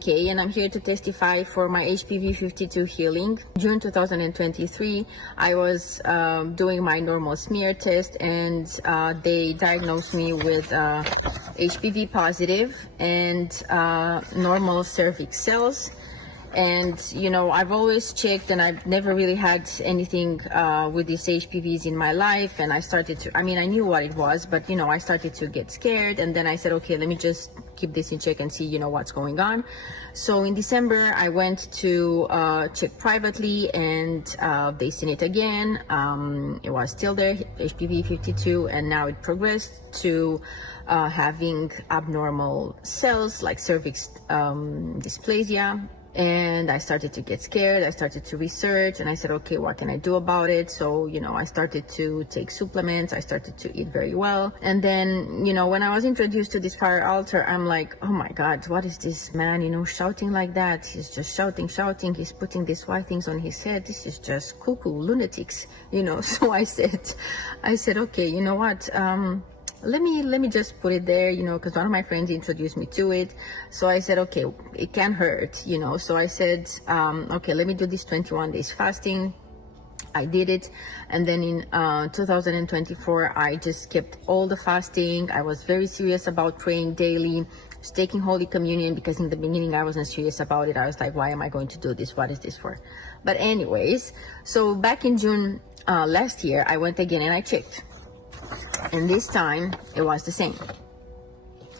Okay, and I'm here to testify for my HPV-52 healing. June 2023, I was doing my normal smear test, and they diagnosed me with HPV positive and normal cervix cells. And I've always checked, and I've never really had anything with these HPVs in my life. And I started to, I knew what it was, but I started to get scared. And then I said, okay, let me just keep this in check and see what's going on. So in December, I went to check privately, and they seen it again. It was still there, HPV-52, and now it progressed to having abnormal cells like cervix dysplasia. And I started to get scared. I started to research, and I said, okay, what can I do about it? So, I started to take supplements. I started to eat very well. And then, when I was introduced to this fire altar, I'm like, oh my God, what is this man, shouting like that? He's just shouting. He's putting these white things on his head. This is just cuckoo, lunatics, So I said, okay, you know what? Let me just put it there, because one of my friends introduced me to it. So I said, okay, it can hurt, So I said, okay, let me do this 21 days fasting. I did it. And then in 2024, I just kept all the fasting. I was very serious about praying daily, taking Holy Communion, because in the beginning I wasn't serious about it. I was like, why am I going to do this? What is this for? But anyways, so back in June last year, I went again and I checked. And this time it was the same.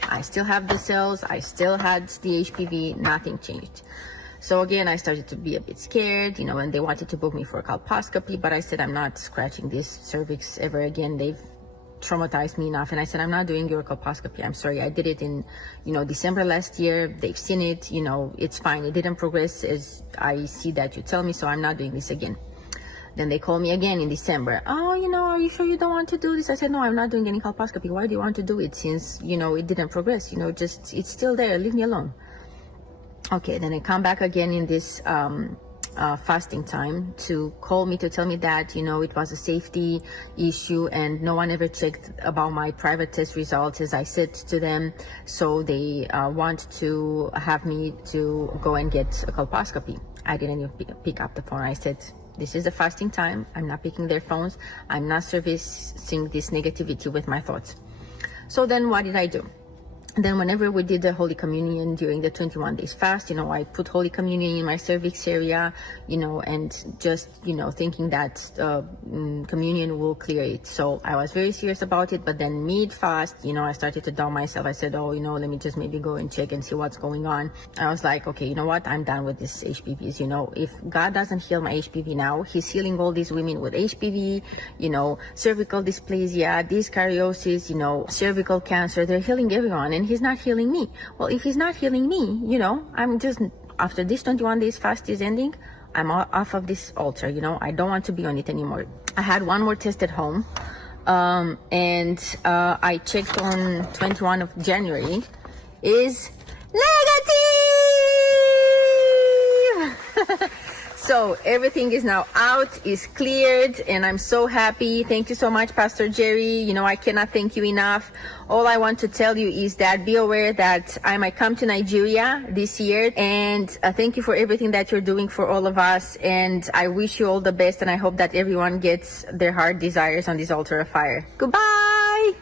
I still have the cells, I still had the HPV, nothing changed. So again, I started to be a bit scared, and they wanted to book me for a colposcopy, but I said, I'm not scratching this cervix ever again. They've traumatized me enough. And I said, I'm not doing your colposcopy. I'm sorry. I did it in, December last year. They've seen it, it's fine. It didn't progress as I see that you tell me, so I'm not doing this again. Then they called me again in December. Oh, are you sure you don't want to do this? I said, no, I'm not doing any colposcopy. Why do you want to do it since, it didn't progress? Just, it's still there. Leave me alone. Okay, then they come back again in this fasting time to call me to tell me that, it was a safety issue and no one ever checked about my private test results, as I said to them. So they want to have me to go and get a colposcopy. I didn't even pick up the phone. I said, this is the fasting time. I'm not picking their phones. I'm not servicing this negativity with my thoughts. So then what did I do? Then whenever we did the Holy Communion during the 21 days fast, I put Holy Communion in my cervix area, and just, thinking that communion will clear it. So I was very serious about it, but then mid-fast, I started to doubt myself. I said, oh, let me just maybe go and check and see what's going on. I was like, okay, you know what? I'm done with this HPVs. If God doesn't heal my HPV now, he's healing all these women with HPV, cervical dysplasia, dyskaryosis, cervical cancer. They're healing everyone. And he's not healing me. Well, if he's not healing me, I'm just, after this 21 days fast is ending, I'm off of this altar, I don't want to be on it anymore. I had one more test at home, and I checked on 21 of January, is negative! So everything is now out, is cleared, and I'm so happy. Thank you so much, Pastor Jerry. I cannot thank you enough. All I want to tell you is that be aware that I might come to Nigeria this year, and thank you for everything that you're doing for all of us. And I wish you all the best, and I hope that everyone gets their heart desires on this altar of fire. Goodbye!